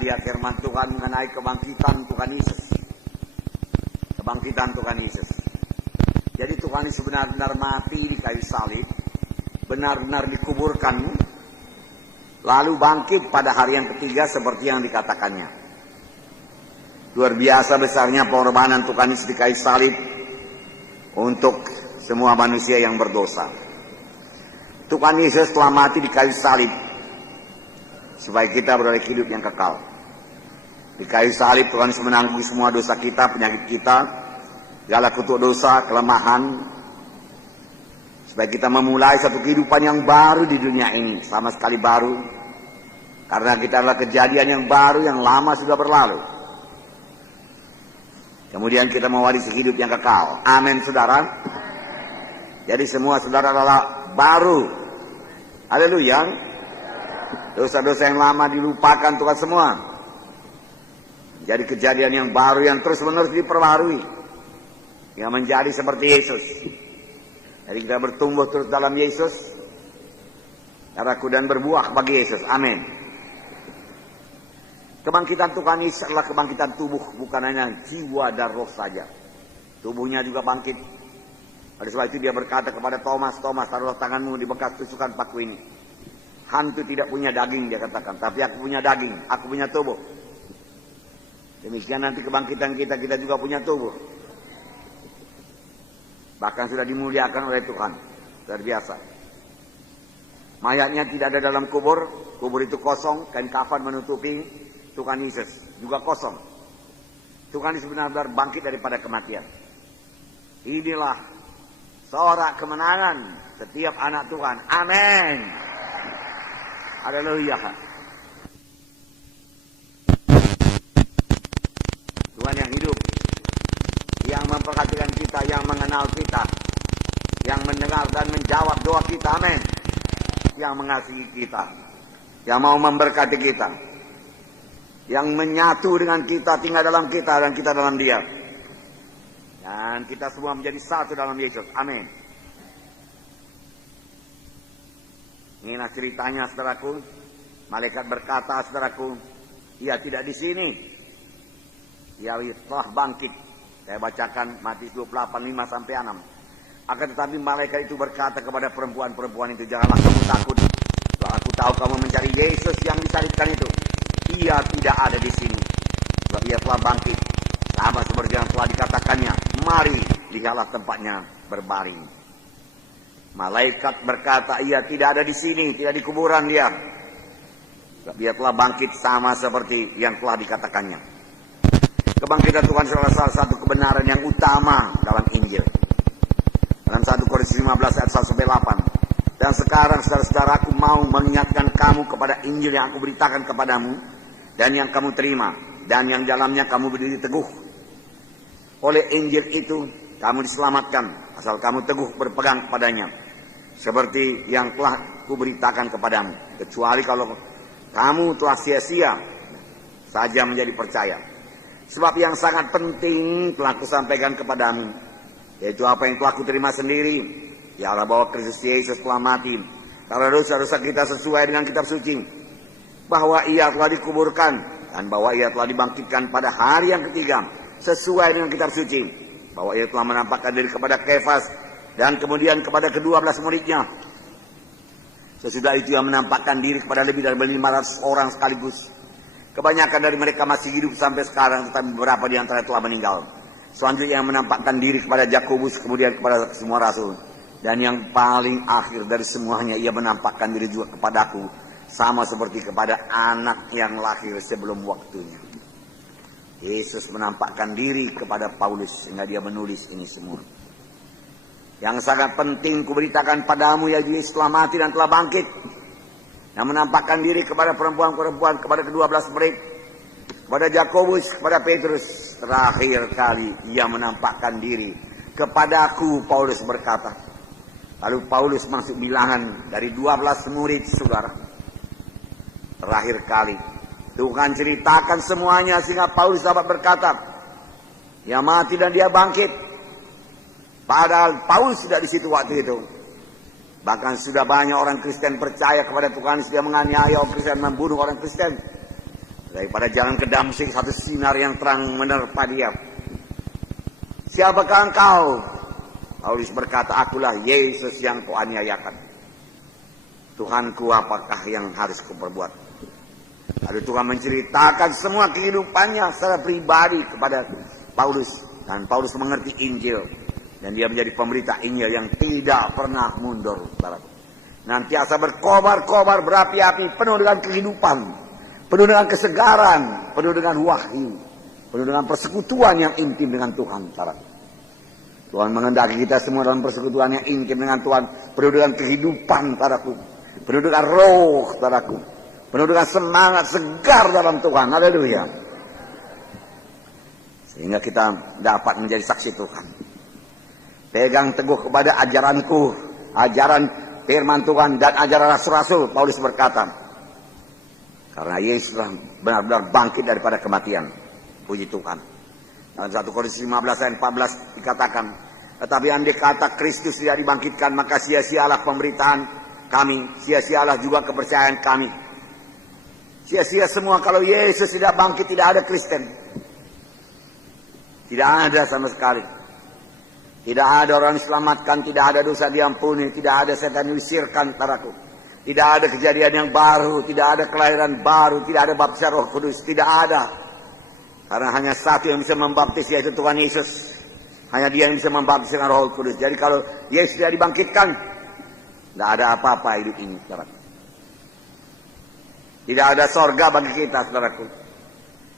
lihat firman Tuhan mengenai kebangkitan Tuhan Yesus. Kebangkitan Tuhan Yesus. Jadi Tuhan Yesus benar-benar mati di kayu salib, benar-benar dikuburkan, lalu bangkit pada hari yang ketiga seperti yang dikatakannya. Luar biasa besarnya pengorbanan Tuhan Yesus di kayu salib untuk semua manusia yang berdosa. Tuhan Yesus telah mati di kayu salib supaya kita beroleh hidup yang kekal. Di kayu salib Tuhan Yesus menanggung semua dosa kita, penyakit kita, segala kutuk dosa, kelemahan, supaya kita memulai satu kehidupan yang baru di dunia ini, sama sekali baru, karena kita adalah kejadian yang baru yang lama sudah berlalu. Kemudian kita mewarisi hidup yang kekal. Amin, saudara. Jadi semua saudara adalah baru. Haleluya. Dosa-dosa yang lama dilupakan Tuhan semua. Jadi kejadian yang baru yang terus-menerus diperbarui. Yang menjadi seperti Yesus. Jadi kita bertumbuh terus dalam Yesus. Dan berbuah bagi Yesus. Amin. Kebangkitan Tuhan Yesus adalah kebangkitan tubuh. Bukan hanya jiwa dan roh saja. Tubuhnya juga bangkit. Oleh sebab itu dia berkata kepada Thomas, Thomas, taruhlah tanganmu di bekas tusukan paku ini. Hantu tidak punya daging, dia katakan, tapi aku punya daging, aku punya tubuh. Demikian nanti kebangkitan kita juga punya tubuh. Bahkan sudah dimuliakan oleh Tuhan. Luar biasa. Mayatnya tidak ada dalam kubur, kubur itu kosong, kain kafan menutupi Tuhan Yesus, juga kosong. Tuhan Yesus benar-benar bangkit daripada kematian. Inilah sorak kemenangan setiap anak Tuhan. Amin. Haleluya. Tuhan yang hidup, yang memperhatikan kita, yang mengenal kita, yang mendengar dan menjawab doa kita. Amin. Yang mengasihi kita, yang mau memberkati kita, yang menyatu dengan kita, tinggal dalam kita dan kita dalam dia. Dan kita semua menjadi satu dalam Yesus. Amin. Inilah ceritanya, saudaraku. Malaikat berkata, saudaraku, ia tidak di sini. Ia telah bangkit. Saya bacakan Matius 28:5-6. Akan tetapi malaikat itu berkata kepada perempuan-perempuan itu, janganlah kamu takut. Sebab aku tahu kamu mencari Yesus yang disalibkan itu. Ia tidak ada di sini. Sebab ia telah bangkit. Sama seperti yang telah dikatakannya. Mari, lihatlah tempatnya berbaring. Malaikat berkata, ia tidak ada di sini, tidak di kuburan dia. Dia telah bangkit sama seperti yang telah dikatakannya. Kebangkitan Tuhan adalah salah satu kebenaran yang utama dalam Injil. Dalam 1 Korintus 15 ayat 1-8. Dan sekarang saudara-saudaraku mau mengingatkan kamu kepada Injil yang aku beritakan kepadamu. Dan yang kamu terima. Dan yang dalamnya kamu berdiri teguh. Oleh Injil itu kamu diselamatkan. Asal kamu teguh berpegang kepadanya. Seperti yang telah kuberitakan kepadamu. Kecuali kalau kamu telah sia-sia saja menjadi percaya. Sebab yang sangat penting telah kusampaikan kepadamu. Yaitu apa yang telah kuterima sendiri. Ialah bahwa Kristus Yesus telah mati. Karena dosa-dosa kita sesuai dengan kitab suci. Bahwa ia telah dikuburkan. Dan bahwa ia telah dibangkitkan pada hari yang ketiga. Sesuai dengan kitab suci. Bahwa ia telah menampakkan diri kepada Kefas. Dan kemudian kepada ke-12 muridnya. Sesudah itu ia menampakkan diri kepada lebih dari 500 orang sekaligus. Kebanyakan dari mereka masih hidup sampai sekarang, tetapi beberapa di antara telah meninggal. Selanjutnya ia menampakkan diri kepada Yakobus, kemudian kepada semua rasul. Dan yang paling akhir dari semuanya, ia menampakkan diri juga kepadaku. Sama seperti kepada anak yang lahir sebelum waktunya. Yesus menampakkan diri kepada Paulus, sehingga dia menulis ini semua. Yang sangat penting kuberitakan padamu, yaitu Yesus telah mati dan telah bangkit. Yang menampakkan diri kepada perempuan-perempuan, kepada ke-12 murid, kepada Yakobus, kepada Petrus. Terakhir kali ia menampakkan diri kepadaku, Paulus berkata. Lalu Paulus masuk bilangan dari 12 murid, saudara. Terakhir kali Tuhan ceritakan semuanya sehingga Paulus dapat berkata, dia mati dan dia bangkit. Padahal Paulus sudah di situ waktu itu. Bahkan sudah banyak orang Kristen percaya kepada Tuhan. Dia menganiaya orang Kristen, membunuh orang Kristen. Daripada jalan ke Damsyik, satu sinar yang terang menerpa dia. Siapakah engkau? Paulus berkata, akulah Yesus yang kau aniayakan. Tuhanku, apakah yang harus kuperbuat? Lalu Tuhan menceritakan semua kehidupannya secara pribadi kepada Paulus. Dan Paulus mengerti Injil. Dan dia menjadi pemberita Injil yang tidak pernah mundur. Nantiasa berkobar-kobar berapi-api, penuh dengan kehidupan, penuh dengan kesegaran, penuh dengan wahyu, penuh dengan persekutuan yang intim dengan Tuhan. Tuhan menghendaki kita semua dalam persekutuan yang intim dengan Tuhan, penuh dengan kehidupan, penuh dengan roh, penuh dengan semangat segar dalam Tuhan. Haleluya. Sehingga kita dapat menjadi saksi Tuhan. Pegang teguh kepada ajaranku, ajaran firman Tuhan dan ajaran rasul-rasul, Paulus berkata. Karena Yesus benar-benar bangkit daripada kematian. Puji Tuhan. Dalam 1 Korintus 15 ayat 14 dikatakan, tetapi andai kata Kristus tidak dibangkitkan, maka sia-sialah pemberitaan kami, sia-sialah juga kepercayaan kami. Sia-sia semua kalau Yesus tidak bangkit, tidak ada Kristen. Tidak ada sama sekali. Tidak ada orang diselamatkan, tidak ada dosa diampuni, tidak ada setan diusirkan, saudaraku. Tidak ada kejadian yang baru, tidak ada kelahiran baru, tidak ada baptisan Roh Kudus, tidak ada. Karena hanya satu yang bisa membaptis, yaitu Tuhan Yesus. Hanya Dia yang bisa membaptis dengan Roh Kudus. Jadi kalau Yesus tidak dibangkitkan, tidak ada apa-apa hidup ini, saudaraku. Tidak ada sorga bagi kita, saudaraku.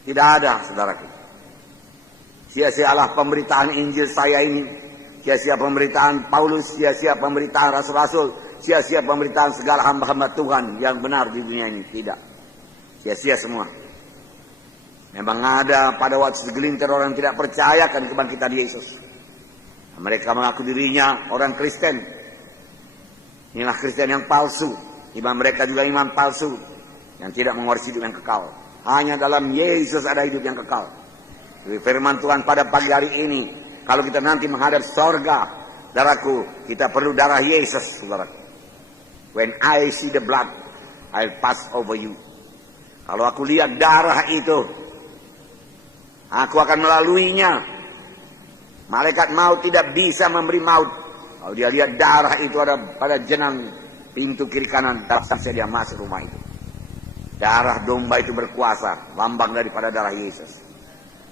Tidak ada, saudaraku. Sia-sialah pemberitaan Injil saya ini. Sia-sia pemberitaan Paulus, sia-sia pemberitaan rasul-rasul, sia-sia pemberitaan segala hamba-hamba Tuhan yang benar di dunia ini. Tidak. Sia-sia semua. Memang ada pada waktu segelintir orang tidak percaya akan kebangkitan Yesus. Mereka mengaku dirinya orang Kristen. Inilah Kristen yang palsu. Iman mereka juga iman palsu. Yang tidak mewarisi hidup yang kekal. Hanya dalam Yesus ada hidup yang kekal. Firman Tuhan pada pagi hari ini. Kalau kita nanti menghadap sorga, saudaraku, kita perlu darah Yesus, saudaraku. When I see the blood, I'll pass over you. Kalau aku lihat darah itu, aku akan melaluinya. Malaikat maut tidak bisa memberi maut. Kalau dia lihat darah itu ada pada jenang pintu kiri kanan, saja dia masuk rumah itu. Darah domba itu berkuasa, lambang daripada darah Yesus.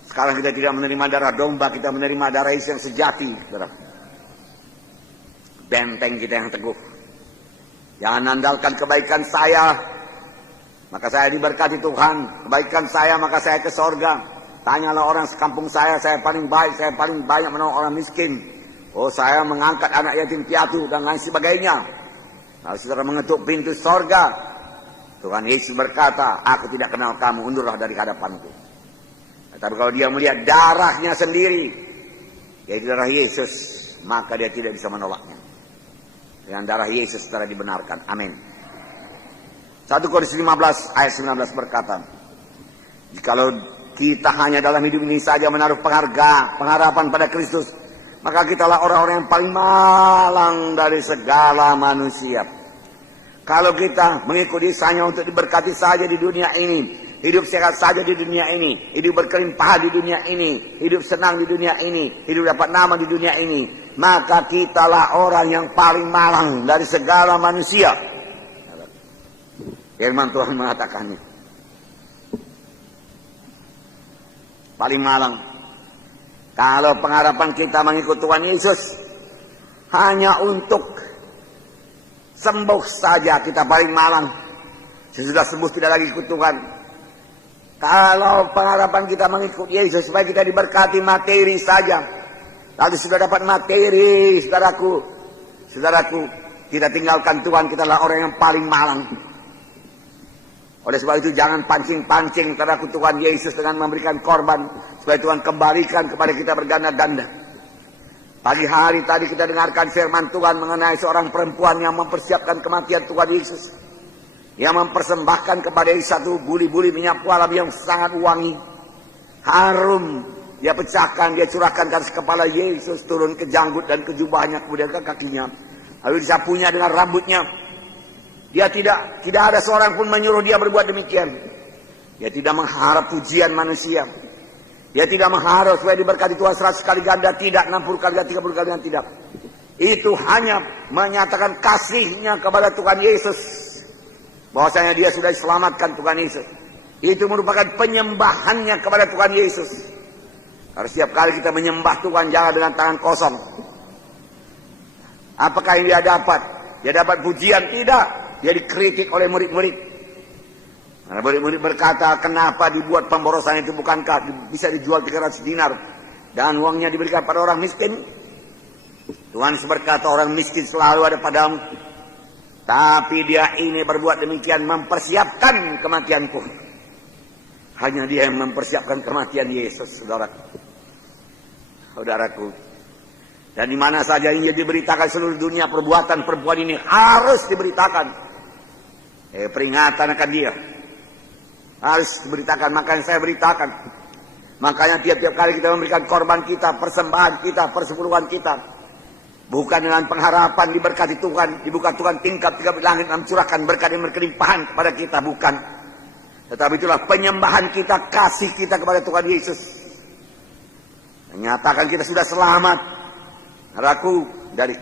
Sekarang kita tidak menerima darah domba, kita menerima darah Yesus yang sejati. Saudara. Benteng kita yang teguh. Jangan andalkan kebaikan saya, maka saya diberkati Tuhan. Kebaikan saya, maka saya ke sorga. Tanyalah orang sekampung saya paling baik, saya paling banyak menolong orang miskin. Oh, saya mengangkat anak yatim piatu dan lain sebagainya. Lalu saudara mengetuk pintu sorga. Tuhan Yesus berkata, aku tidak kenal kamu, undurlah dari hadapanku. Tapi kalau dia melihat darahnya sendiri, yaitu darah Yesus, maka dia tidak bisa menolaknya. Dengan darah Yesus setelah dibenarkan. Amin. 1 Korintus 15 ayat 19 berkata, jikalau kita hanya dalam hidup ini saja menaruh pengharapan pada Kristus, maka kitalah orang-orang yang paling malang dari segala manusia. Kalau kita mengikuti hanya untuk diberkati saja di dunia ini, hidup sehat saja di dunia ini, hidup berkelimpahan di dunia ini, hidup senang di dunia ini, hidup dapat nama di dunia ini, maka kitalah orang yang paling malang dari segala manusia. Firman Tuhan mengatakannya. Paling malang. Kalau pengharapan kita mengikut Tuhan Yesus hanya untuk sembuh saja, kita paling malang. Sesudah sembuh tidak lagi ikut Tuhan. Kalau pengharapan kita mengikut Yesus supaya kita diberkati materi saja, lalu sudah dapat materi, saudaraku, kita tinggalkan Tuhan, kita adalah orang yang paling malang. Oleh sebab itu jangan pancing-pancing saudaraku Tuhan Yesus dengan memberikan korban supaya Tuhan kembalikan kepada kita berganda-ganda. Pagi hari tadi kita dengarkan firman Tuhan mengenai seorang perempuan yang mempersiapkan kematian Tuhan Yesus. Yang mempersembahkan kepada satu buli-buli minyak walab yang sangat wangi. Harum. Dia pecahkan, dia curahkan ke atas kepala Yesus, turun ke janggut dan ke jubahnya, kemudian ke kakinya. Lalu disapunya dengan rambutnya. Dia tidak ada seorang pun menyuruh dia berbuat demikian. Dia tidak mengharap pujian manusia. Dia tidak mengharap supaya diberkati Tuhan 100 kali ganda, tidak 60 kali ganda, 30 kali ganda, tidak. Itu hanya menyatakan kasihnya kepada Tuhan Yesus. Bahwasanya dia sudah diselamatkan Tuhan Yesus. Itu merupakan penyembahannya kepada Tuhan Yesus. Harus setiap kali kita menyembah Tuhan, jangan dengan tangan kosong. Apakah yang dia dapat? Dia dapat pujian? Tidak. Dia dikritik oleh murid-murid. Nah, murid-murid berkata, kenapa dibuat pemborosan itu, bukankah bisa dijual 300 dinar dan uangnya diberikan pada orang miskin? Tuhan berkata, orang miskin selalu ada padamu, tapi dia ini berbuat demikian mempersiapkan kematianku. Hanya dia yang mempersiapkan kematian Yesus, saudaraku. Dan di mana saja ini diberitakan seluruh dunia, perbuatan ini harus diberitakan. Peringatan akan dia harus diberitakan, makanya saya beritakan. Makanya tiap-tiap kali kita memberikan korban kita, persembahan kita, persepuluhan kita, bukan dengan pengharapan diberkati Tuhan, dibuka Tuhan tingkap tiga langit dan mencurahkan berkat yang berkelimpahan kepada kita, bukan. Tetapi itulah penyembahan kita, kasih kita kepada Tuhan Yesus. Menyatakan kita sudah selamat. Saudaraku,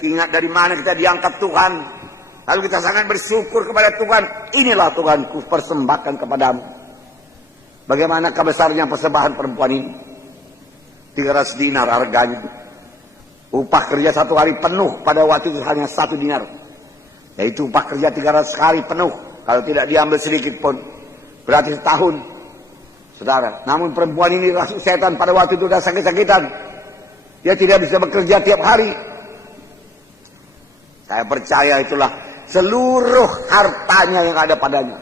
ingat dari mana kita diangkat Tuhan. Lalu kita sangat bersyukur kepada Tuhan. Inilah Tuhanku persembahkan kepadamu. Bagaimanakah besarnya persembahan perempuan ini? 300 dinar harganya. Upah kerja 1 hari penuh pada waktu itu hanya 1 dinar. Yaitu upah kerja 300 hari penuh. Kalau tidak diambil sedikit pun. Berarti setahun. Saudara, namun perempuan ini rasuk setan pada waktu itu sudah sakit-sakitan. Dia tidak bisa bekerja tiap hari. Saya percaya itulah seluruh hartanya yang ada padanya.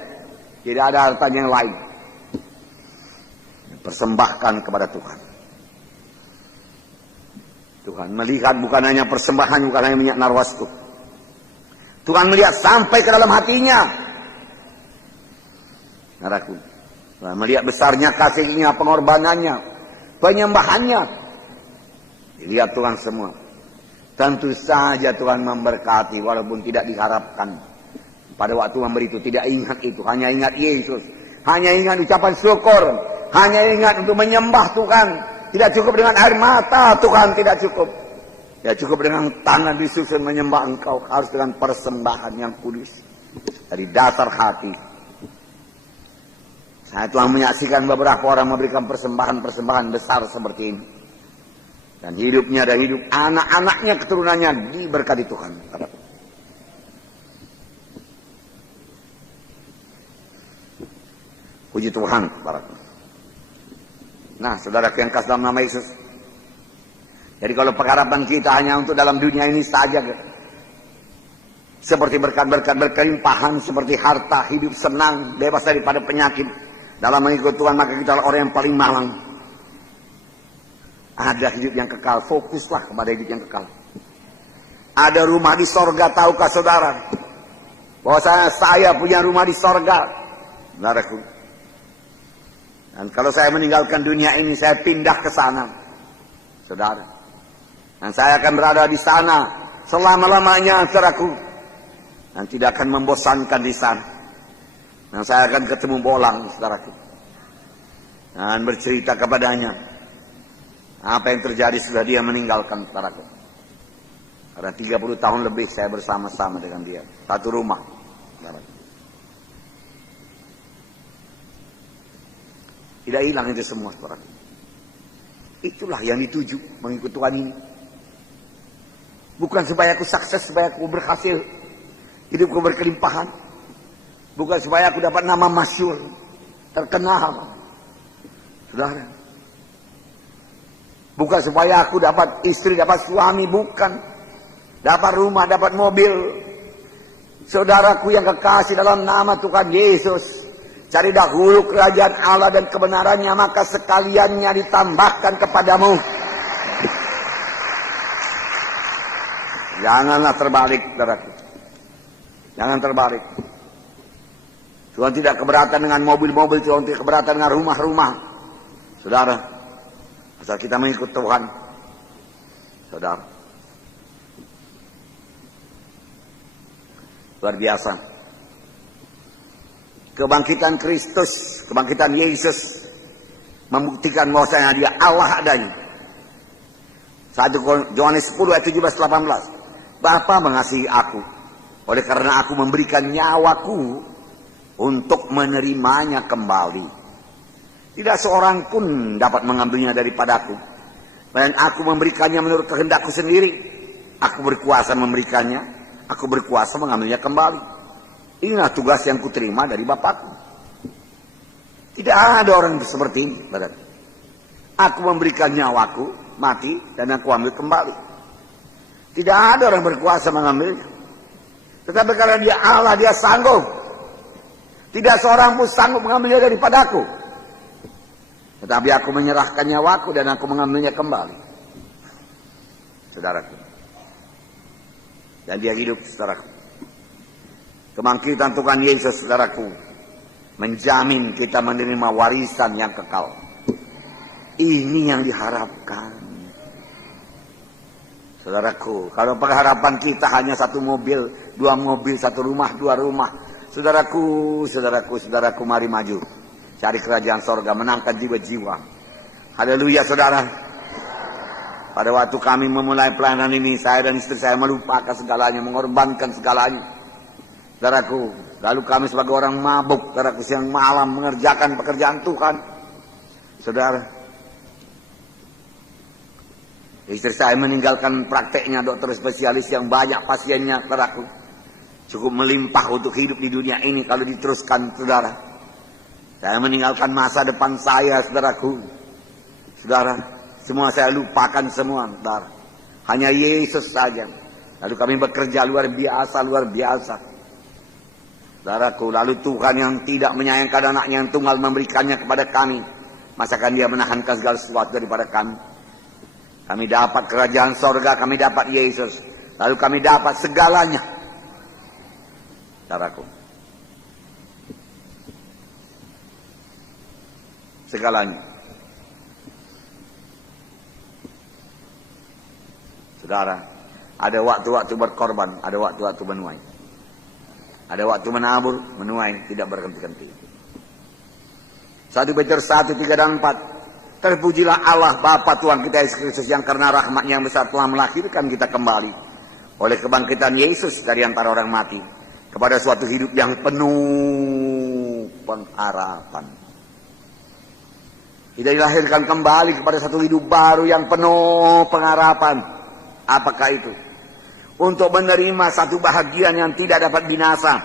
Tidak ada hartanya yang lain. Persembahkan kepada Tuhan. Tuhan melihat bukan hanya persembahan, bukan hanya minyak narwastu. Tuhan melihat sampai ke dalam hatinya. Saudaraku, Tuhan melihat besarnya kasihnya, pengorbanannya, penyembahannya. Dilihat Tuhan semua. Tentu saja Tuhan memberkati walaupun tidak diharapkan. Pada waktu memberi itu tidak ingat itu, hanya ingat Yesus. Hanya ingat ucapan syukur. Hanya ingat untuk menyembah Tuhan. Tidak cukup dengan air mata Tuhan, tidak cukup. Tidak cukup dengan tangan disusun menyembah Engkau. Harus dengan persembahan yang kudus. Dari dasar hati. Saya telah menyaksikan beberapa orang memberikan persembahan-persembahan besar seperti ini. Dan hidupnya dan hidup anak-anaknya, keturunannya diberkati Tuhan. Puji Tuhan, saudaraku. Nah, saudara yang kasih dalam nama Yesus. Jadi kalau pengharapan kita hanya untuk dalam dunia ini saja, seperti berkat-berkat berkelimpahan, seperti harta, hidup senang, bebas daripada penyakit, dalam mengikut Tuhan, maka kita adalah orang yang paling malang. Ada hidup yang kekal, fokuslah kepada hidup yang kekal. Ada rumah di sorga, tahukah saudara? Bahwa saya punya rumah di sorga, saudaraku. Dan kalau saya meninggalkan dunia ini, saya pindah ke sana, saudara. Dan saya akan berada di sana selama-lamanya, saudaraku. Dan tidak akan membosankan di sana. Dan saya akan ketemu Bolang, saudaraku. Dan bercerita kepadanya apa yang terjadi setelah dia meninggalkan, saudaraku. Karena 30 tahun lebih saya bersama-sama dengan dia. Satu rumah, saudaraku. Tidak hilang itu semua, saudaraku. Itulah yang dituju mengikut Tuhan ini. Bukan supaya aku sukses, supaya aku berhasil, hidupku berkelimpahan. Bukan supaya aku dapat nama masyhur, terkenal, saudara. Bukan supaya aku dapat istri, dapat suami, bukan. Dapat rumah, dapat mobil. Saudaraku yang kekasih dalam nama Tuhan Yesus, cari dahulu kerajaan Allah dan kebenarannya, maka sekaliannya ditambahkan kepadamu. Janganlah terbalik, saudaraku. Jangan terbalik. Tuhan tidak keberatan dengan mobil-mobil, Tuhan tidak keberatan dengan rumah-rumah. Saudara, asal kita mengikut Tuhan, saudara. Luar biasa. Kebangkitan Kristus, kebangkitan Yesus membuktikan bahwasanya dia Allah adanya. 1 Yohanes 10 ayat 17-18. Bapa mengasihi aku, oleh karena aku memberikan nyawaku untuk menerimanya kembali. Tidak seorang pun dapat mengambilnya daripadaku, dan aku memberikannya menurut kehendakku sendiri. Aku berkuasa memberikannya, aku berkuasa mengambilnya kembali. Inilah tugas yang kuterima dari Bapakku. Tidak ada orang seperti ini. Aku memberikan nyawaku, mati, dan aku ambil kembali. Tidak ada orang berkuasa mengambilnya. Tetapi karena dia Allah, dia sanggup. Tidak seorang pun sanggup mengambilnya daripadaku. Tetapi aku menyerahkan nyawaku dan aku mengambilnya kembali. Saudaraku. Dan dia hidup, saudaraku. Kebangkitan Tuhan Yesus, saudaraku, menjamin kita menerima warisan yang kekal. Ini yang diharapkan. Saudaraku, kalau pengharapan kita hanya 1 mobil, 2 mobil, 1 rumah, 2 rumah. Saudaraku, mari maju. Cari kerajaan sorga, menangkan jiwa-jiwa. Haleluya, saudara. Pada waktu kami memulai pelayanan ini, saya dan istri saya melupakan segalanya, mengorbankan segalanya. Saudaraku, lalu kami sebagai orang mabuk, saudaraku, siang malam mengerjakan pekerjaan Tuhan. Saudara, istri saya meninggalkan prakteknya dokter spesialis yang banyak pasiennya, saudaraku. Cukup melimpah untuk hidup di dunia ini kalau diteruskan, saudara. Saya meninggalkan masa depan saya, saudaraku. Saudara, semua saya lupakan semua, saudara. Hanya Yesus saja. Lalu kami bekerja luar biasa. Saudaraku, lalu Tuhan yang tidak menyayangkan anaknya yang tunggal memberikannya kepada kami. Masakan dia menahankan segala sesuatu daripada kami. Kami dapat kerajaan sorga, kami dapat Yesus. Lalu kami dapat segalanya. Saudaraku. Segalanya. Saudara, ada waktu-waktu berkorban, ada waktu-waktu menuai. Ada waktu menabur, menuai, tidak berhenti-henti. 1 Petrus 1, 3 dan 4. Terpujilah Allah Bapa Tuhan kita Yesus Kristus yang karena rahmat-Nya yang besar telah melahirkan kita kembali oleh kebangkitan Yesus dari antara orang mati kepada suatu hidup yang penuh pengharapan. Kita dilahirkan kembali kepada satu hidup baru yang penuh pengharapan. Apakah itu? Untuk menerima satu bahagian yang tidak dapat binasa,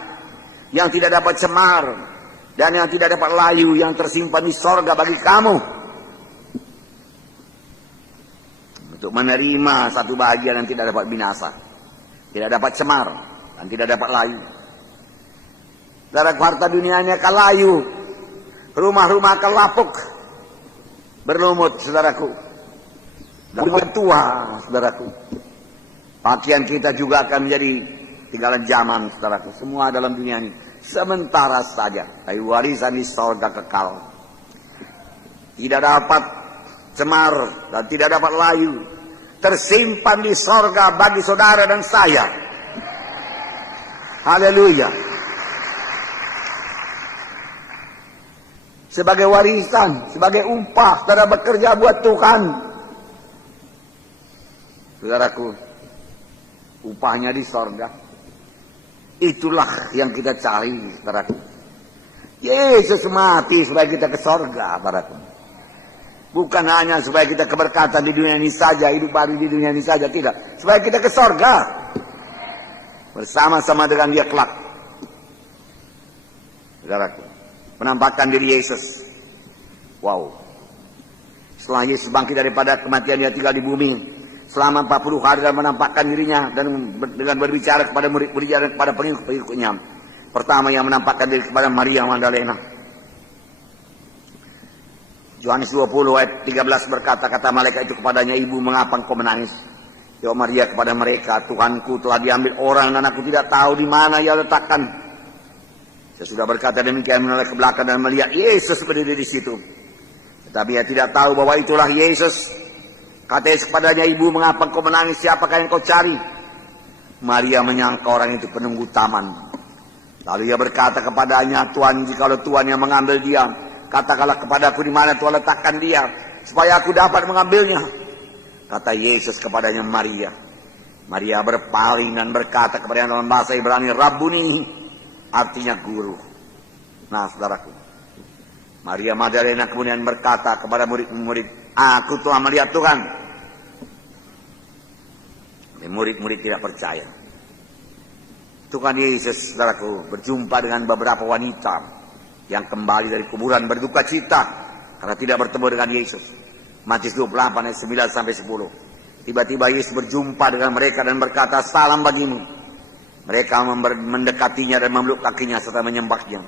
yang tidak dapat cemar, dan yang tidak dapat layu, yang tersimpan di sorga bagi kamu. Untuk menerima satu bahagian yang tidak dapat binasa, tidak dapat cemar, dan tidak dapat layu. Darah harta dunianya akan layu, rumah-rumah akan lapuk, berlumut, saudaraku. Dan tua, saudaraku. Pakaian kita juga akan menjadi tinggalan zaman, saudaraku. Semua dalam dunia ini sementara saja. Tapi warisan di sorga kekal. Tidak dapat cemar dan tidak dapat layu. Tersimpan di sorga bagi saudara dan saya. Haleluya. Sebagai warisan, sebagai upah, saudara bekerja buat Tuhan. Saudaraku, upahnya di sorga. Itulah yang kita cari, saudaraku. Yesus mati supaya kita ke sorga, saudaraku. Bukan hanya supaya kita keberkatan di dunia ini saja, hidup baru di dunia ini saja, tidak. Supaya kita ke sorga. Bersama-sama dengan dia kelak. Saudaraku, menampakkan diri Yesus. Wow. Setelah Yesus bangkit daripada kematian, dia tinggal di bumi selama 40 hari dan menampakkan dirinya dan dengan berbicara kepada murid-muridnya dan kepada pengikut-pengikutnya. Pertama yang menampakkan diri kepada Maria Magdalena. Yohanes 20 ayat 13 berkata, kata malaikat itu kepadanya, ibu mengapa engkau menangis? Jawab Maria kepada mereka, Tuhanku telah diambil orang dan aku tidak tahu di mana ia letakkan. Saya sudah berkata demikian, menoleh ke belakang dan melihat Yesus berdiri di situ. Tetapi ia tidak tahu bahwa itulah Yesus. Kata Yesus kepadanya, ibu mengapa engkau menangis? Siapakah yang kau cari? Maria menyangka orang itu penunggu taman. Lalu ia berkata kepadanya, Tuhan, jikalau Tuhan yang mengambil dia, katakanlah kepadaku di mana Tuhan letakkan dia, supaya aku dapat mengambilnya. Kata Yesus kepadanya, Maria. Maria berpaling dan berkata kepadanya dalam bahasa Ibrani, Rabbuni, artinya guru. Nah, saudaraku, Maria Magdalena kemudian berkata kepada murid-murid, aku telah melihat Tuhan. Murid-murid tidak percaya. Tuhan Yesus, saudaraku, berjumpa dengan beberapa wanita yang kembali dari kuburan berduka cita karena tidak bertemu dengan Yesus. Matius 28 ayat 9 sampai 10. Tiba-tiba Yesus berjumpa dengan mereka dan berkata, salam bagimu. Mereka mendekatinya dan memeluk kakinya serta menyembahnya.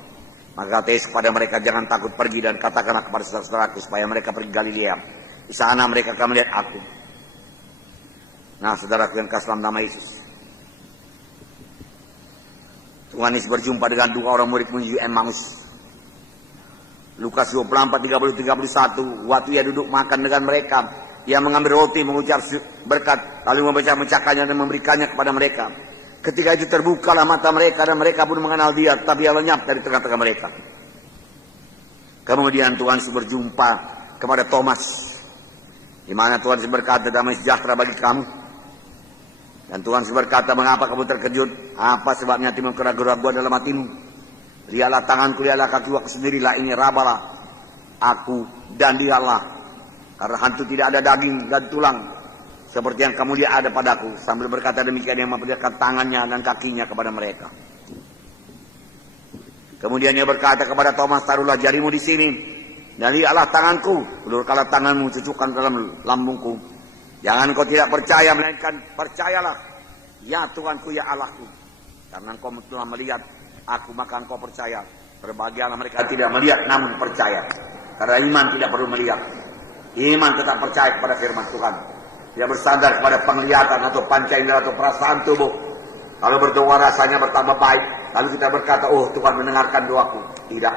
Maka kata Yesus kepada mereka, jangan takut, pergi dan katakanlah kepada saudara-saudaraku supaya mereka pergi Galilea. Di sana mereka akan melihat aku. Nah, saudaraku yang kasih dalam nama Yesus, Tuhan Yesus berjumpa dengan dua orang murid menuju Emmaus. Lukas 24, 30, 31. Waktu ia duduk makan dengan mereka, ia mengambil roti, mengucap berkat, lalu memecah-mecahkannya dan memberikannya kepada mereka. Ketika itu terbukalah mata mereka dan mereka pun mengenal dia, tapi ia lenyap dari tengah-tengah mereka. Kemudian Tuhan Yesus berjumpa kepada Thomas, di mana Tuhan Yesus berkata, damai sejahtera bagi kamu. Dan Tuhan berkata, mengapa kamu terkejut? Apa sebabnya timbul keraguan-keraguan dalam hatimu? Lihatlah tanganku, lihatlah kakiku, aku sendirilah ini, rabalah aku dan dialah. Karena hantu tidak ada daging dan tulang, seperti yang kamu lihat ada padaku. Sambil berkata demikian, dia memperlihatkan tangannya dan kakinya kepada mereka. Kemudian dia berkata kepada Thomas, taruhlah jarimu di sini, dan lihatlah tanganku, ulurkanlah tanganmu, cucukkan dalam lambungku. Jangan kau tidak percaya, melainkan percayalah. Ya Tuhanku, ya Allahku. Karena engkau telah melihat aku, maka engkau percaya. Berbahagialah mereka tidak melihat, namun percaya. Karena iman tidak perlu melihat. Iman tetap percaya kepada firman Tuhan. Tidak bersandar kepada penglihatan atau panca indera atau perasaan tubuh. Kalau berdoa rasanya bertambah baik, lalu kita berkata, oh Tuhan mendengarkan doaku. Tidak.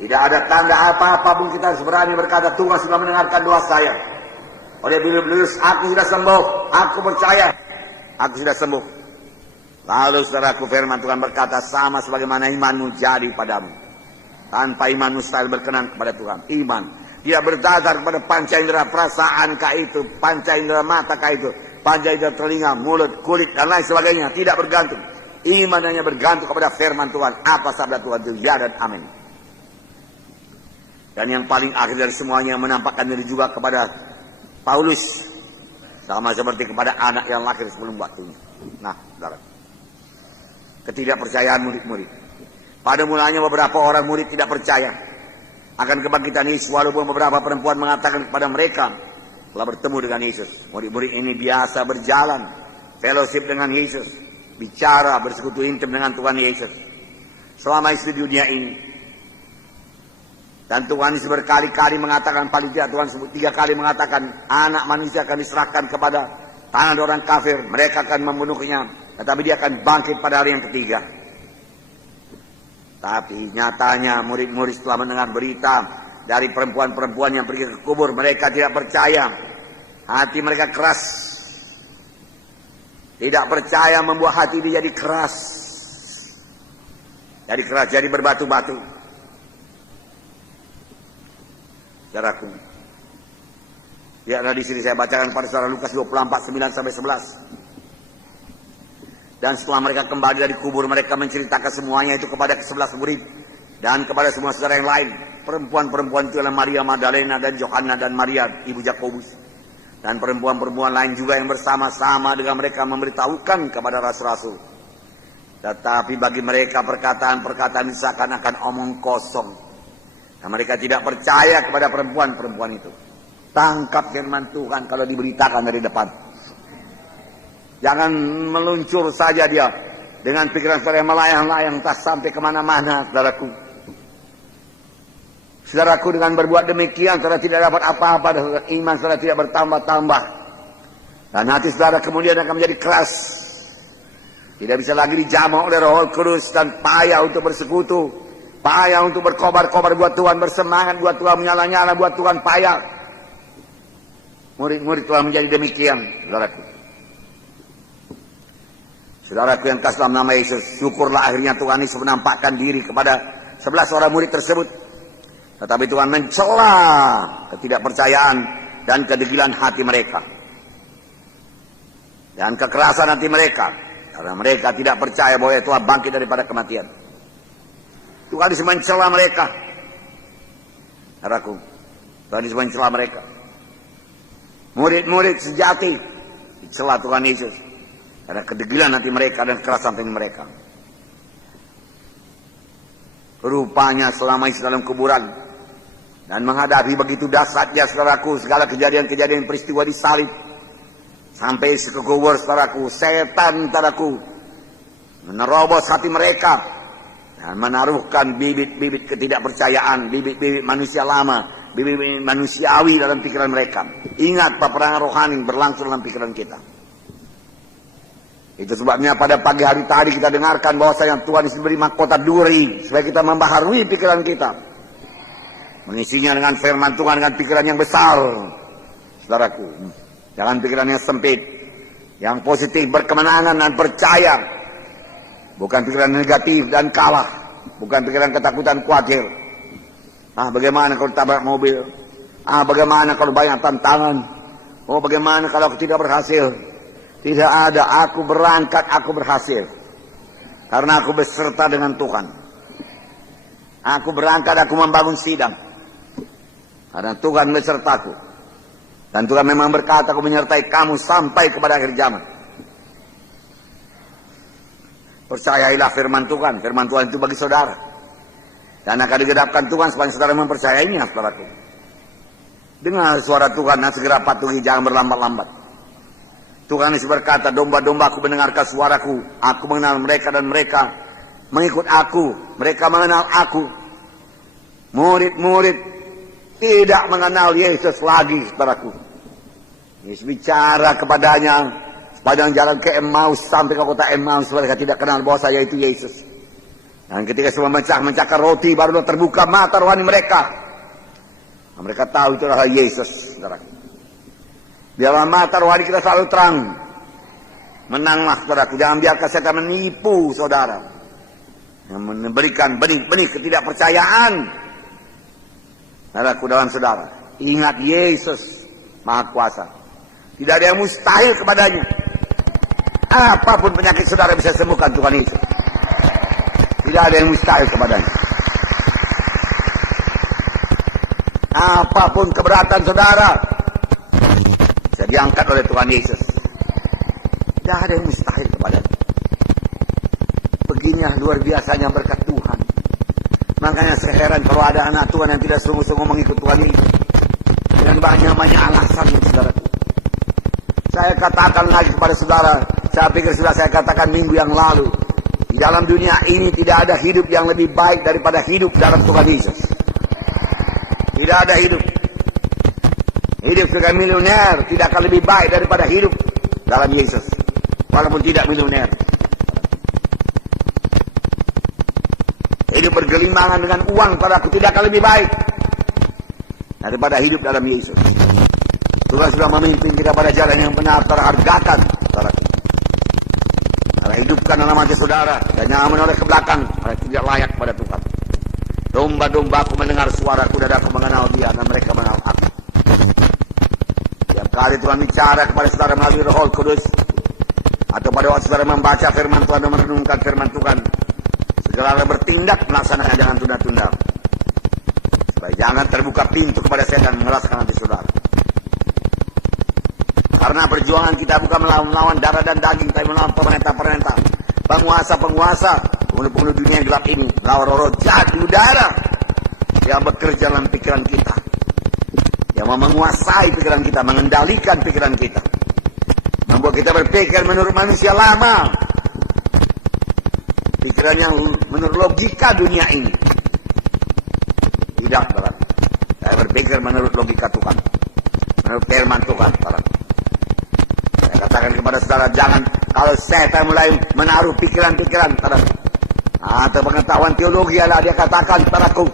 Tidak ada tanda apa-apa pun kita harus berani berkata, Tuhan sudah mendengarkan doa saya. Oleh bilus-bilus, aku sudah sembuh, aku percaya, aku sudah sembuh. Lalu saudaraku, firman Tuhan berkata, sama sebagaimana imanmu jadi padamu. Tanpa iman mustahil berkenan kepada Tuhan. Iman dia berdasar kepada panca indera perasaan kah itu, panca indera mata kah itu, panca indera telinga, mulut, kulit dan lain sebagainya. Tidak bergantung. Iman hanya bergantung kepada firman Tuhan. Apa sabda Tuhan itu? Ya dan amin. Dan yang paling akhir dari semuanya, menampakkan diri juga kepada Paulus, sama seperti kepada anak yang lahir sebelum waktunya. Nah, saudara, ketidakpercayaan murid-murid. Pada mulanya beberapa orang murid tidak percaya akan kebangkitan Yesus, walaupun beberapa perempuan mengatakan kepada mereka telah bertemu dengan Yesus. Murid-murid ini biasa berjalan, fellowship dengan Yesus, bicara, bersekutu intim dengan Tuhan Yesus selama di dunia ini. Dan Tuhan Yesus berkali-kali mengatakan, paling tidak Tuhan sebut 3 kali mengatakan, anak manusia akan diserahkan kepada tangan orang kafir, mereka akan membunuhnya, tetapi dia akan bangkit pada hari yang ketiga. Tapi nyatanya murid-murid setelah mendengar berita dari perempuan-perempuan yang pergi ke kubur, mereka tidak percaya. Hati mereka keras. Tidak percaya membuat hati dia jadi keras. Jadi keras, jadi berbatu-batu. Saudaraku, lihatlah di sini saya bacakan pada saudara Lukas 24, 9 sampai 11. Dan setelah mereka kembali dari kubur, mereka menceritakan semuanya itu kepada ke-11 murid dan kepada semua saudara yang lain. Perempuan-perempuan itu adalah Maria Magdalena dan Yohana dan Maria ibu Yakobus, dan perempuan-perempuan lain juga yang bersama-sama dengan mereka memberitahukan kepada rasul-rasul. Tetapi bagi mereka perkataan-perkataan itu seakan-akan omong kosong. Dan mereka tidak percaya kepada perempuan-perempuan itu. Tangkap firman Tuhan kalau diberitakan dari depan. Jangan meluncur saja dia dengan pikiran saudara yang melayang-layang tak sampai kemana-mana, saudaraku. Saudaraku, dengan berbuat demikian saudara tidak dapat apa-apa, dan iman saudara tidak bertambah-tambah. Dan hati saudara kemudian akan menjadi keras. Tidak bisa lagi dijamah oleh Roh Kudus dan payah untuk bersekutu. Payah untuk berkobar-kobar buat Tuhan, bersemangat buat Tuhan, menyala-nyala buat Tuhan, payah. Murid-murid telah menjadi demikian, saudaraku. Saudaraku yang kasih dalam nama Yesus, syukurlah akhirnya Tuhan Yesus menampakkan diri kepada 11 orang murid tersebut. Tetapi Tuhan mencela ketidakpercayaan dan kedegilan hati mereka. Dan kekerasan hati mereka. Karena mereka tidak percaya bahwa Tuhan bangkit daripada kematian. Tuhan Yesus mencela mereka. Saudaraku, Tuhan Yesus mencela mereka. Murid-murid sejati dicela Tuhan Yesus. Karena kedegilan hati mereka dan kekerasan hati mereka. Rupanya selama Yesus dalam kuburan dan menghadapi begitu dahsyatnya saudaraku segala kejadian-kejadian peristiwa di salib sampai sekubur saudaraku, setan saudaraku menerobos hati mereka dan menaruhkan bibit-bibit ketidakpercayaan, bibit-bibit manusia lama, bibit-bibit manusiawi dalam pikiran mereka. Ingat, peperangan rohani berlangsung dalam pikiran kita. Itu sebabnya pada pagi hari tadi kita dengarkan bahwasanya Tuhan Yesus beri mahkota duri supaya kita membaharui pikiran kita, mengisinya dengan firman Tuhan, dengan pikiran yang besar. Saudaraku, jangan pikiran yang sempit, yang positif, berkemenangan dan percaya, bukan pikiran negatif dan kalah, bukan pikiran ketakutan, khawatir. Bagaimana kalau tabrak mobil? Bagaimana kalau banyak tantangan? Bagaimana kalau aku tidak berhasil? Tidak ada, aku berangkat, aku berhasil. Karena aku beserta dengan Tuhan. Aku berangkat, aku membangun sidang. Karena Tuhan besertaku. Dan Tuhan memang berkata, aku menyertai kamu sampai kepada akhir zaman. Percayailah firman Tuhan. Firman Tuhan itu bagi saudara. Dan akan digenapkan Tuhan supaya saudara mempercayainya, saudaraku. Dengar suara Tuhan dan segera patuhi, jangan berlambat-lambat. Tuhan Yesus berkata, domba-domba aku mendengarkan suaraku. Aku mengenal mereka dan mereka mengikut aku. Mereka mengenal aku. Murid-murid tidak mengenal Yesus lagi, saudaraku. Yesus bicara kepadanya sepanjang jalan ke Emmaus sampai ke kota Emmaus. Mereka tidak kenal bahwa saya itu Yesus. Dan ketika semua mencahkan roti, baru terbuka mata rohani mereka. Mereka tahu itu adalah Yesus, saudaraku. Biarlah mata rohani kita selalu terang. Menanglah saudaraku. Jangan biarkan setan menipu saudara. Yang memberikan benih-benih ketidakpercayaan. Saudaraku dalam saudara. Ingat Yesus Maha Kuasa. Tidak ada yang mustahil kepadanya. Apapun penyakit saudara bisa sembuhkan Tuhan Yesus. Tidak ada yang mustahil kepadanya. Apapun keberatan saudara bisa diangkat oleh Tuhan Yesus. Tidak ada yang mustahil kepadanya. Beginilah luar biasanya berkat Tuhan. Makanya saya heran kalau ada anak Tuhan yang tidak sungguh-sungguh mengikut Tuhan Yesus. Dan banyak-banyak alasan, saudaraku. Saya katakan lagi kepada saudara, saya pikir sudah saya katakan minggu yang lalu. Di dalam dunia ini tidak ada hidup yang lebih baik daripada hidup dalam Tuhan Yesus. Tidak ada hidup. Hidup sebagai milioner tidak akan lebih baik daripada hidup dalam Yesus. Walaupun tidak milioner. Hidup bergelimangan dengan uang padaku tidak akan lebih baik daripada hidup dalam Yesus. Tuhan sudah memimpin kita pada jalan yang benar, terhargakan. Kalau hidupkan dalam hati saudara dan jangan menoleh ke belakang, kalau tidak layak pada Tuhan. Domba-dombaku mendengar suaraku dan aku mengenal dia dan mereka mengenal aku. Setiap kali Tuhan bicara kepada saudara melalui Roh Kudus, atau pada waktu saudara membaca firman Tuhan dan merenungkan firman Tuhan, segera bertindak melaksanakan, jangan tunda-tunda. Supaya jangan terbuka pintu kepada setan mengeraskan hati saudara. Karena perjuangan kita bukan melawan darah dan daging, tapi melawan pemerintah-pemerintah, penguasa-penguasa, penghulu-penghulu dunia yang gelap ini, melawan roh jahat di udara yang bekerja dalam pikiran kita, yang menguasai pikiran kita, mengendalikan pikiran kita, membuat kita berpikir menurut manusia lama, pikiran yang menurut logika dunia ini. Tidak, saudara. Saya berpikir menurut logika Tuhan, menurut firman Tuhan, saudara. Saya katakan kepada saudara, jangan kalau setan mulai menaruh pikiran-pikiran, saudara, atau pengetahuan teologi adalah dia katakan, saudaraku,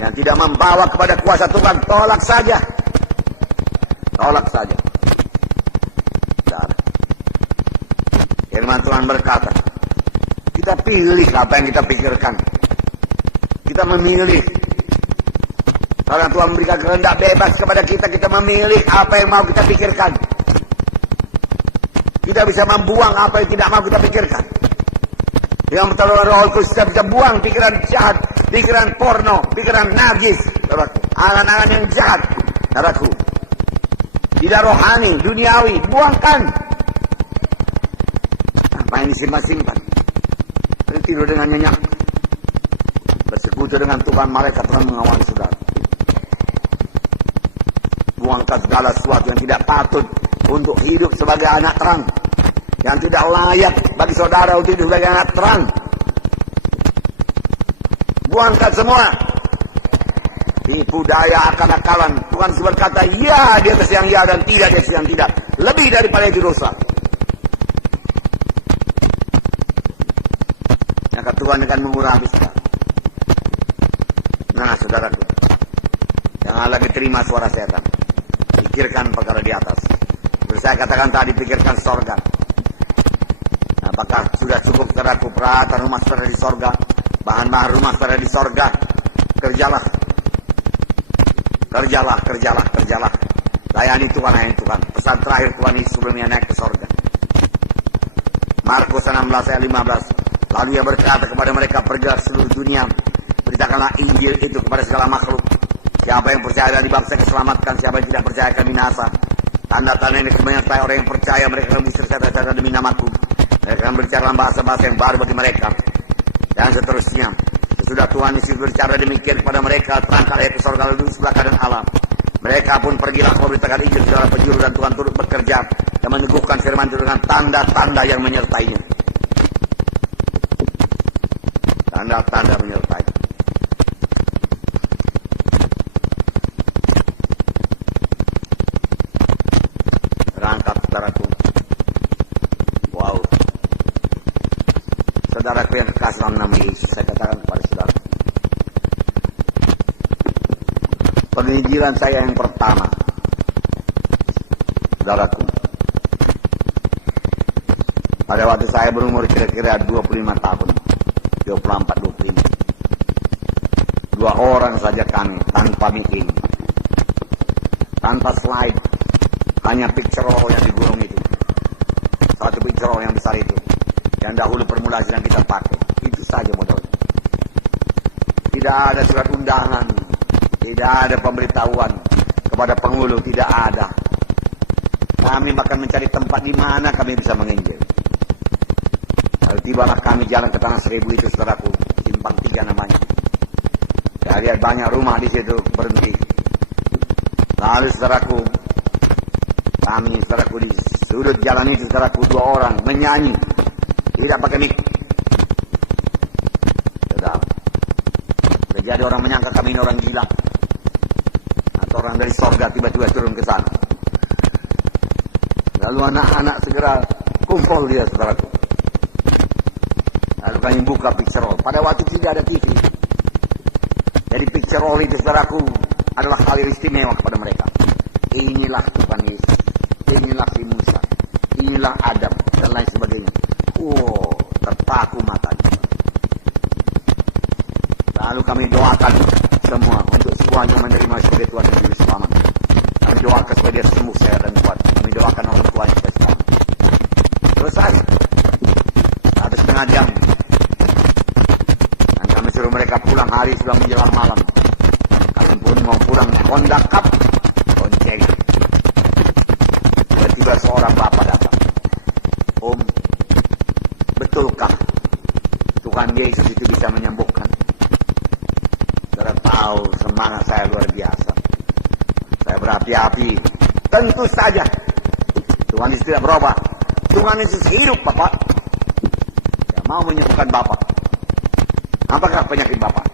yang tidak membawa kepada kuasa Tuhan, tolak saja. Tolak saja. Saudara. Firman Tuhan berkata, kita pilih apa yang kita pikirkan. Kita memilih. Karena Tuhan memberikan kehendak bebas kepada kita, kita memilih apa yang mau kita pikirkan. Kita bisa membuang apa yang tidak mau kita pikirkan. Dengan pertolongan Roh Kudus kita bisa buang pikiran jahat, pikiran porno, pikiran najis, angan-angan yang jahat, saudaraku. Tidak rohani, duniawi, buangkan. Apa yang disimpan-simpan? Tidur dengan nyenyak, bersekutu dengan Tuhan, malaikat Tuhan mengawal saudara. Buangkan segala sesuatu yang tidak patut untuk hidup sebagai anak terang, yang tidak layak bagi saudara untuk hidup sebagai anak terang. Buangkan semua. Tipu daya akal-akalan. Tuhan berkata ya di atas yang ya dan tidak di atas yang tidak. Lebih daripada itu dosa. Maka Tuhan akan mengurangi kita. Nah saudaraku, jangan lagi terima suara setan. Pikirkan perkara di atas. Seperti saya katakan tadi, pikirkan sorga. Apakah sudah cukup saudaraku peralatan rumah saudara di sorga, bahan-bahan rumah saudara di sorga? Kerjalah. Kerjalah, kerjalah, kerjalah. Layani Tuhan, layani Tuhan. Pesan terakhir Tuhan Yesus sebelumnya naik ke sorga. Markus 16 ayat 15. Lalu ia berkata kepada mereka, pergilah seluruh dunia, beritakanlah Injil itu kepada segala makhluk. Siapa yang percaya dan dibaptis diselamatkan, siapa yang tidak percaya akan binasa. Tanda-tanda ini menyertai orang yang percaya, mereka akan bercerita demi namaku. Mereka akan berbicara dalam bahasa-bahasa yang baru bagi mereka. Dan seterusnya. Sesudah Tuhan Yesus berbicara demikian kepada mereka, terangkat ayat ke surga lalu sebelah kanan Allah. Mereka pun pergilah memberitakan Injil ke segala penjuru, dan Tuhan turut bekerja dan meneguhkan firman itu dengan tanda-tanda yang menyertainya. Tanda-tanda menyertai. Rangkap saudaraku. Wow. Saudaraku yang kekasih dalam nama Yesus, saya katakan kepada saudara, penginjilan saya yang pertama, saudaraku, pada waktu saya berumur kira-kira 25 tahun, 24-25. Dua orang saja kami, tanpa meeting, tanpa slide, hanya picture roll yang digulung itu. Satu picture roll yang besar itu, yang dahulu permulaan sedang kita pakai. Itu saja modal. Tidak ada surat undangan, tidak ada pemberitahuan kepada penghulu, tidak ada. Kami bahkan mencari tempat di mana kami bisa menginjil. Lalu tibalah kami jalan ke Tanah Seribu itu, saudaraku, Simpang 3 namanya. Saya lihat banyak rumah di situ berhenti. Lalu saudaraku, kami saudaraku di sudut jalan itu, saudaraku, dua orang menyanyi, tidak pakai mic. Saudara, jadi orang menyangka kami ini orang gila atau orang dari sorga tiba-tiba turun ke sana. Lalu anak-anak segera kumpul dia, saudaraku. Lalu kami buka picture roll. Pada waktu tidak ada TV. Jadi picture roll itu, saudaraku, adalah hal yang istimewa kepada mereka. Inilah Tuhan Yesus, inilah si Musa, inilah Adam, dan lain sebagainya. Terpaku matanya. Lalu kami doakan semua untuk semuanya menerima sebagai Tuhan dan Juru Selamat. Kami doakan supaya dia sembuh, sehat dan kuat. Kami doakan orang tua supaya selamat. Selesai. 1,5 jam. Dan kami suruh mereka pulang, hari sudah menjelang malam. Kami pun mau pulang, Honda Cup, lonceng. Tiba-tiba seorang bapak datang. Om, betulkah Tuhan Yesus itu bisa menyembuhkan? Saudara tahu semangat saya luar biasa. Saya berapi-api. Tentu saja Tuhan Yesus tidak berubah. Tuhan Yesus hidup, Bapak. Dia mau menyembuhkan Bapak. Apakah penyakit Bapak?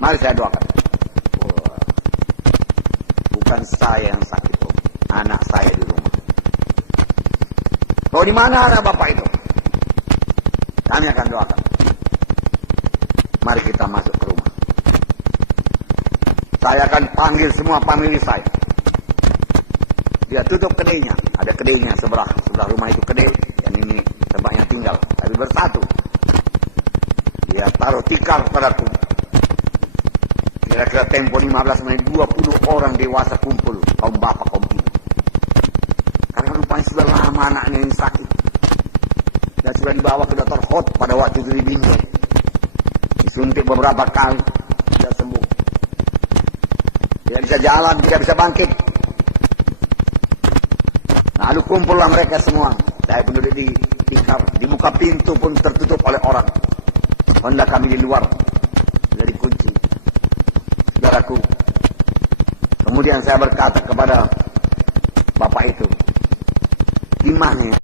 Mari saya doakan. Bukan saya yang sakit, Om. Anak saya di rumah. Oh, di mana anak Bapak itu? Kami akan doakan. Mari kita masuk ke rumah. Saya akan panggil semua famili saya. Dia tutup kedainya. Ada kedainya sebelah rumah itu kedai. Yang ini tempatnya tinggal, tapi bersatu. Dia taruh tikar padaku. Kira-kira tempo 15 menit 20 orang dewasa kumpul, kaum bapak, kaum ibu. Karena rupanya sudah lama anaknya yang sakit. Dan sudah dibawa ke dokter Hot pada waktu itu di Binjai. Disuntik beberapa kali, tidak sembuh. Tidak bisa jalan, tidak bisa bangkit. Lalu kumpullah mereka semua. Saya pun duduk di muka pintu pun tertutup oleh orang. Hendak kami di luar, sudah dikunci. Saudaraku, kemudian saya berkata kepada bapak itu, gimana